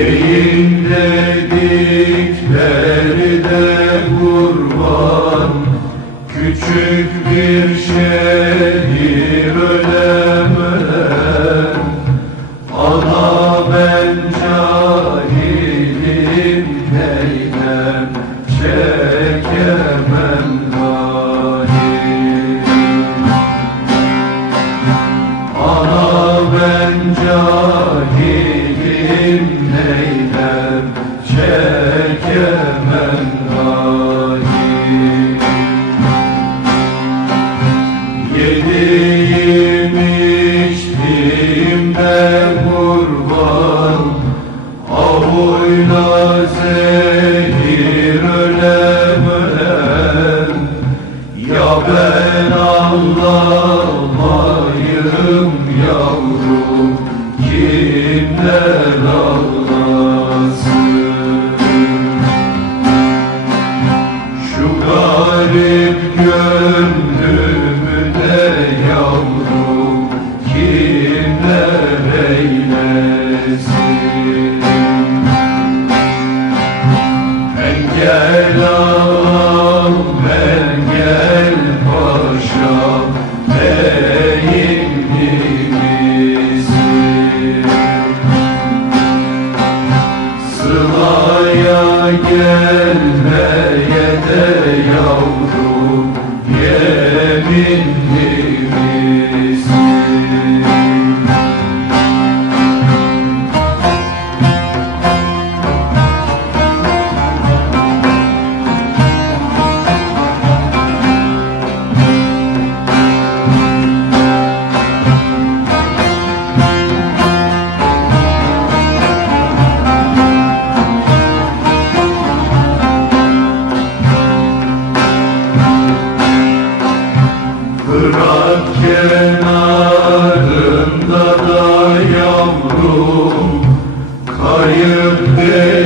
Eğim dedikleri de kurban Küçük bir şehir ölemem Ana ben cahil Abraham kenarında da yavrum Kayıp değilim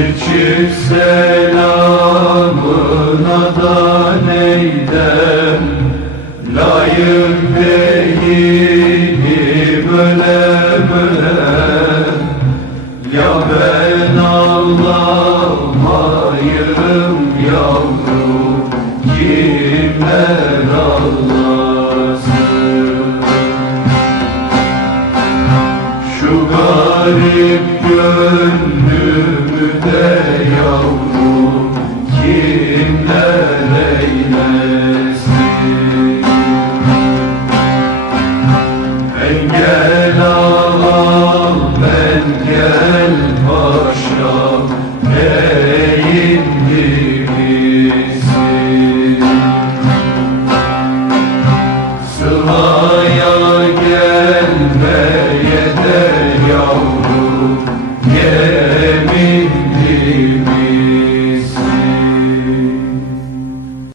Bir selamına da neydem Layık değilim ölem ölem. Ya ben ağlamayım yavrum Kimler ağlasın? Şu garip gönlümü Gönlümde yavrum kimler Engel